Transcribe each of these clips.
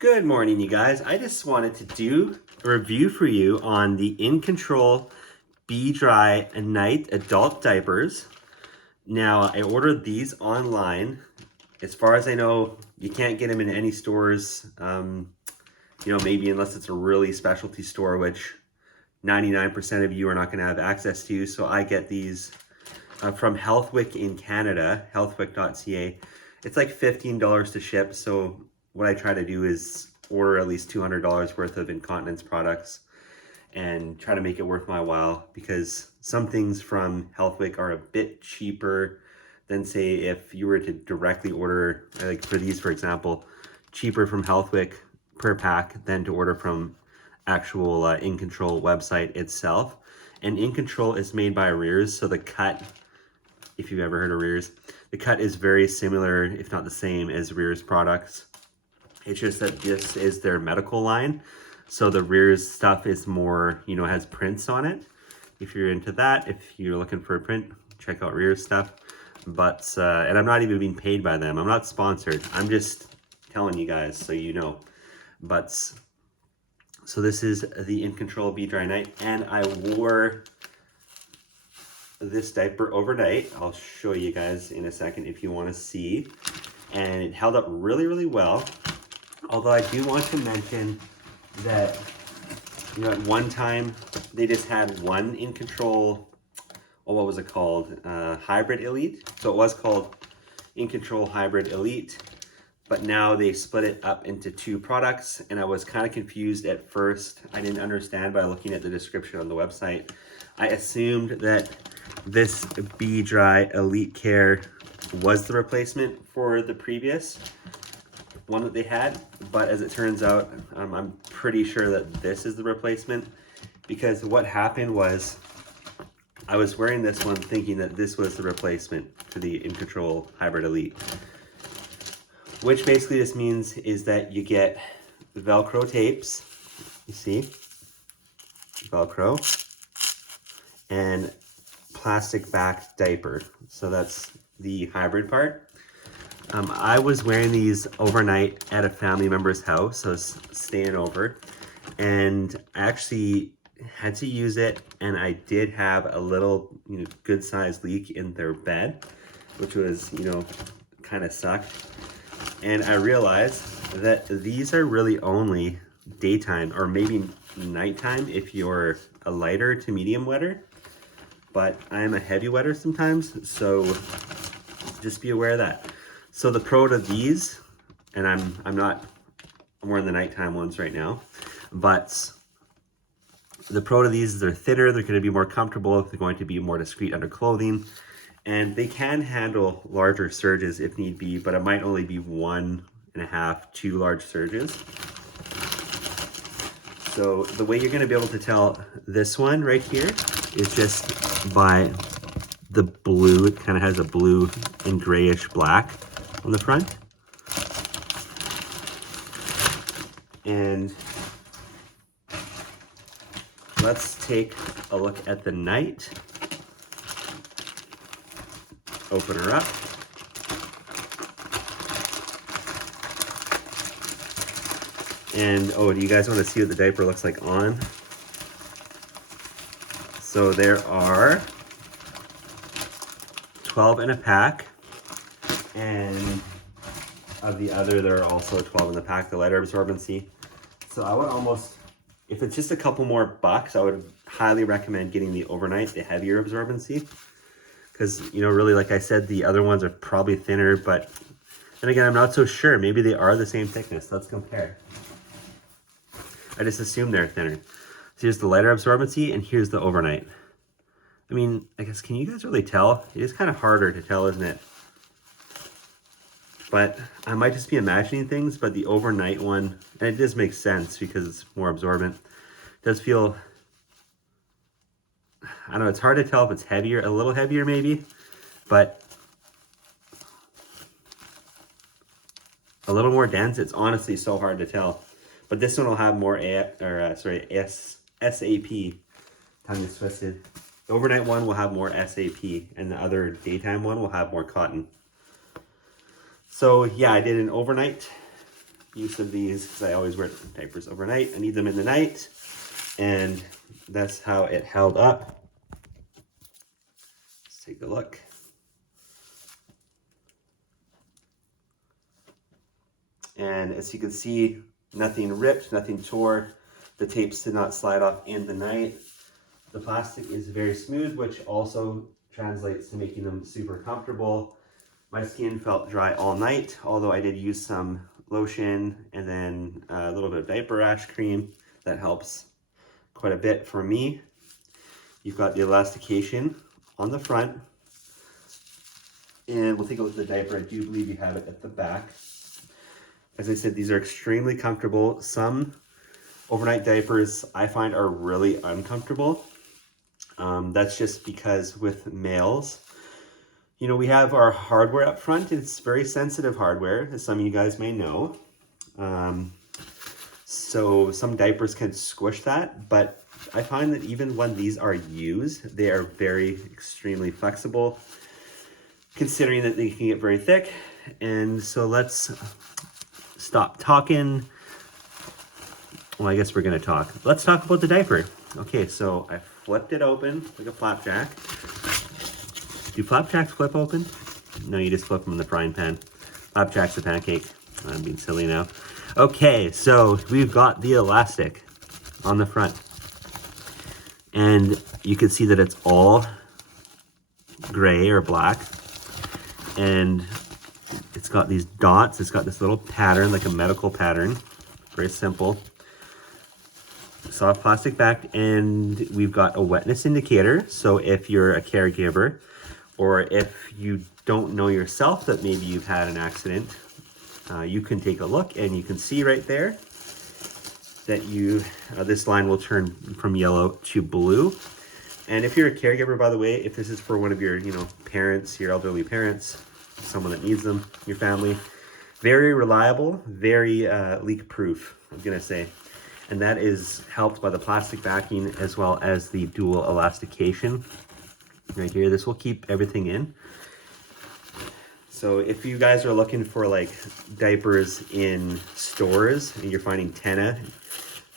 Good morning, you guys. I just wanted to do a review for you on the Incontrol Bedry Night Adult Diapers. Now, I ordered these online. As far as I know, you can't get them in any stores, maybe unless it's a really specialty store, which 99% of you are not going to have access to. So I get these from Healthwick in Canada, healthwick.ca. It's like $15 to ship, so what I try to do is order at least $200 worth of incontinence products and try to make it worth my while, because some things from Healthwick are a bit cheaper than, say, if you were to directly order, like for these, for example, cheaper from Healthwick per pack than to order from actual Incontrol website itself. And Incontrol is made by Rears, so the cut, if you've ever heard of Rears, the cut is very similar, if not the same, as Rears products. It's just that this is their medical line. So the Rears stuff is more, has prints on it. If you're into that, if you're looking for a print, check out Rears stuff. But, and I'm not even being paid by them. I'm not sponsored. I'm just telling you guys so you know. But, so this is the Incontrol Bedry Night, and I wore this diaper overnight. I'll show you guys in a second if you want to see. And it held up really, really well. Although I do want to mention that, at one time they just had one Incontrol, what was it called? Hybrid Elite. So it was called Incontrol Hybrid Elite, but now they split it up into two products, and I was kind of confused at first. I didn't understand by looking at the description on the website. I assumed that this Bedry Elite Care was the replacement for the previous one that they had, but as it turns out, I'm pretty sure that this is the replacement, because what happened was I was wearing this one thinking that this was the replacement for the Incontrol Hybrid Elite, which basically just means is that you get Velcro tapes, you see, Velcro, and plastic back diaper. So that's the hybrid part. I was wearing these overnight at a family member's house. So I was staying over, and I actually had to use it, and I did have a little, good sized leak in their bed, which was, kind of sucked. And I realized that these are really only daytime or maybe nighttime if you're a lighter to medium wetter, but I'm a heavy wetter sometimes, so just be aware of that. So the pro to these, and I'm wearing the nighttime ones right now, but the pro to these is they're thinner, they're going to be more comfortable, they're going to be more discreet under clothing, and they can handle larger surges if need be, but it might only be 1.5, 2 large surges. So the way you're going to be able to tell this one right here is just by the blue. It kind of has a blue and grayish black on the front. And let's take a look at the night. Open her up. And oh, do you guys want to see what the diaper looks like on? So there are 12 in a pack, and of the other there are also 12 in the pack, the lighter absorbency. So I would almost, if it's just a couple more bucks, I would highly recommend getting the overnight, the heavier absorbency, because really, like I said, the other ones are probably thinner, but then again, I'm not so sure. Maybe they are the same thickness. Let's compare. I just assume they're thinner. So here's the lighter absorbency, and here's the overnight. I mean, I guess, can you guys really tell? It is kind of harder to tell, isn't it? But I might just be imagining things, but the overnight one, and it does make sense because it's more absorbent, does feel, I don't know, it's hard to tell if it's heavier, a little heavier maybe, but a little more dense. It's honestly so hard to tell. But this one will have more SAP. Tongue is twisted. The overnight one will have more SAP, and the other daytime one will have more cotton. So yeah, I did an overnight, use of these because I always wear diapers overnight. I need them in the night, and that's how it held up. Let's take a look. And as you can see, nothing ripped, nothing tore. The tapes did not slide off in the night. The plastic is very smooth, which also translates to making them super comfortable. My skin felt dry all night, although I did use some lotion and then a little bit of diaper rash cream. That helps quite a bit for me. You've got the elastication on the front. And we'll take a look at the diaper. I do believe you have it at the back. As I said, these are extremely comfortable. Some overnight diapers I find are really uncomfortable. That's just because with males, you know, we have our hardware up front. It's very sensitive hardware, as some of you guys may know. So some diapers can squish that, but I find that even when these are used, they are very extremely flexible, considering that they can get very thick. And so let's stop talking. Well, I guess we're gonna talk. Let's talk about the diaper. Okay, so I flipped it open like a flapjack. Do flapjacks flip open? No, you just flip them in the frying pan. Flapjack's a pancake. I'm being silly now. Okay, so we've got the elastic on the front. And you can see that it's all gray or black. And it's got these dots. It's got this little pattern, like a medical pattern. Very simple. Soft plastic back, and we've got a wetness indicator. So if you're a caregiver, or if you don't know yourself that maybe you've had an accident, you can take a look and you can see right there that this line will turn from yellow to blue. And if you're a caregiver, by the way, if this is for one of your, parents, your elderly parents, someone that needs them, your family, very reliable, very leak proof, I'm gonna say. And that is helped by the plastic backing as well as the dual elastication right here. This will keep everything in. So if you guys are looking for like diapers in stores and you're finding Tenna,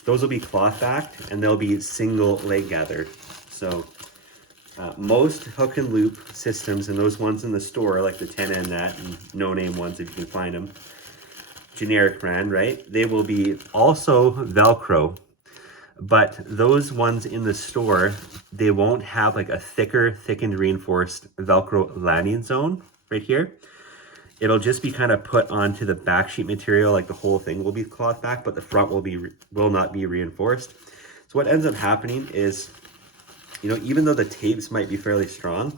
those will be cloth backed and they'll be single leg gathered. So most hook and loop systems, and those ones in the store like the Tenna and that, and no name ones if you can find them, generic brand, right? They will be also Velcro, but those ones in the store, they won't have like a thickened reinforced Velcro landing zone right here. It'll just be kind of put onto the back sheet material, like the whole thing will be cloth back, but the front will not be reinforced. So what ends up happening is, even though the tapes might be fairly strong,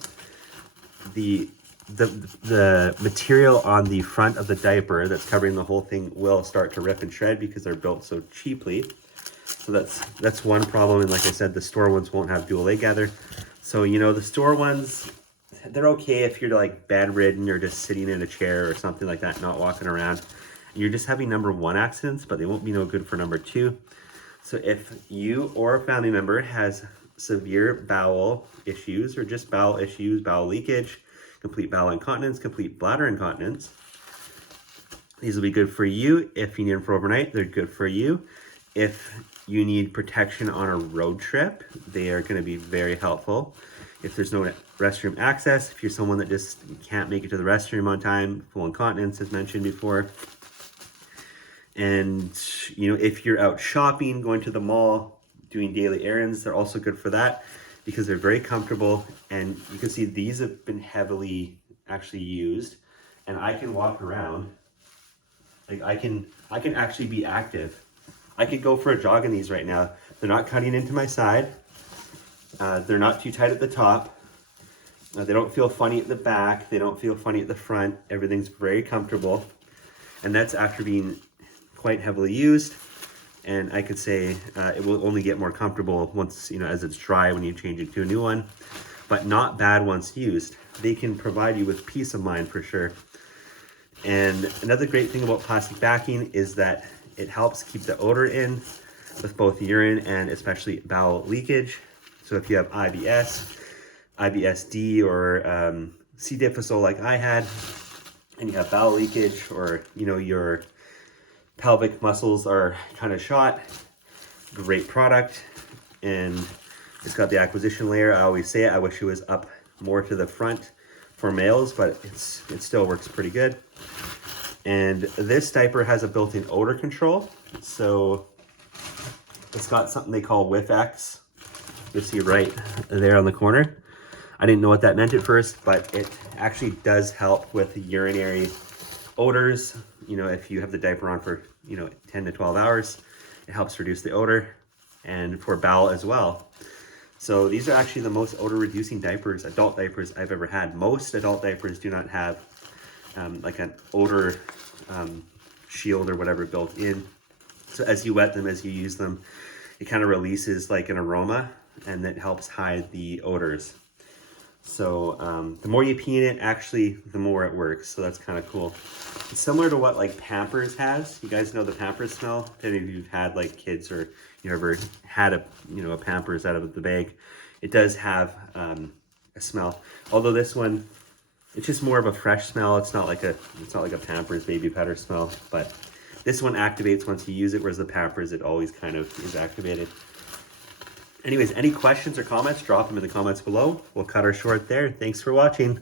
the material on the front of the diaper that's covering the whole thing will start to rip and shred because they're built so cheaply. So that's one problem. And like I said, the store ones won't have dual leg gather. So, the store ones, they're okay if you're like bedridden or just sitting in a chair or something like that, not walking around. You're just having number 1 accidents, but they won't be no good for number 2. So if you or a family member has severe bowel issues or just bowel issues, bowel leakage, complete bowel incontinence, complete bladder incontinence, these will be good for you. If you need them for overnight, they're good for you. If you need protection on a road trip, they are going to be very helpful. If there's no restroom access, if you're someone that just can't make it to the restroom on time, full incontinence as mentioned before. And, if you're out shopping, going to the mall, doing daily errands, they're also good for that because they're very comfortable. And you can see these have been heavily actually used, and I can walk around. Like I can actually be active. I could go for a jog in these right now. They're not cutting into my side. They're not too tight at the top. They don't feel funny at the back. They don't feel funny at the front. Everything's very comfortable. And that's after being quite heavily used. And I could say it will only get more comfortable once, as it's dry when you change it to a new one. But not bad once used. They can provide you with peace of mind for sure. And another great thing about plastic backing is that it helps keep the odor in with both urine and especially bowel leakage. So if you have IBS, IBSD, or C. difficile like I had, and you have bowel leakage, or you're pelvic muscles are kind of shot. Great product, and it's got the acquisition layer. I always say it, I wish it was up more to the front for males, but it still works pretty good. And this diaper has a built-in odor control, so it's got something they call Whiff-X. You'll see right there on the corner. I didn't know what that meant at first, but it actually does help with urinary odors. You know, if you have the diaper on for, 10 to 12 hours, it helps reduce the odor, and for bowel as well. So these are actually the most odor reducing diapers, adult diapers I've ever had. Most adult diapers do not have like an odor shield or whatever built in. So as you wet them, as you use them, it kind of releases like an aroma, and that helps hide the odors. So the more you pee in it, actually, the more it works. So that's kind of cool. It's similar to what like Pampers has. You guys know the Pampers smell? If any of you've had like kids, or you ever had a Pampers out of the bag, it does have a smell. Although this one, it's just more of a fresh smell. It's not like a Pampers baby powder smell, but this one activates once you use it, whereas the Pampers, it always kind of is activated. Anyways, any questions or comments, drop them in the comments below. We'll cut her short there. Thanks for watching.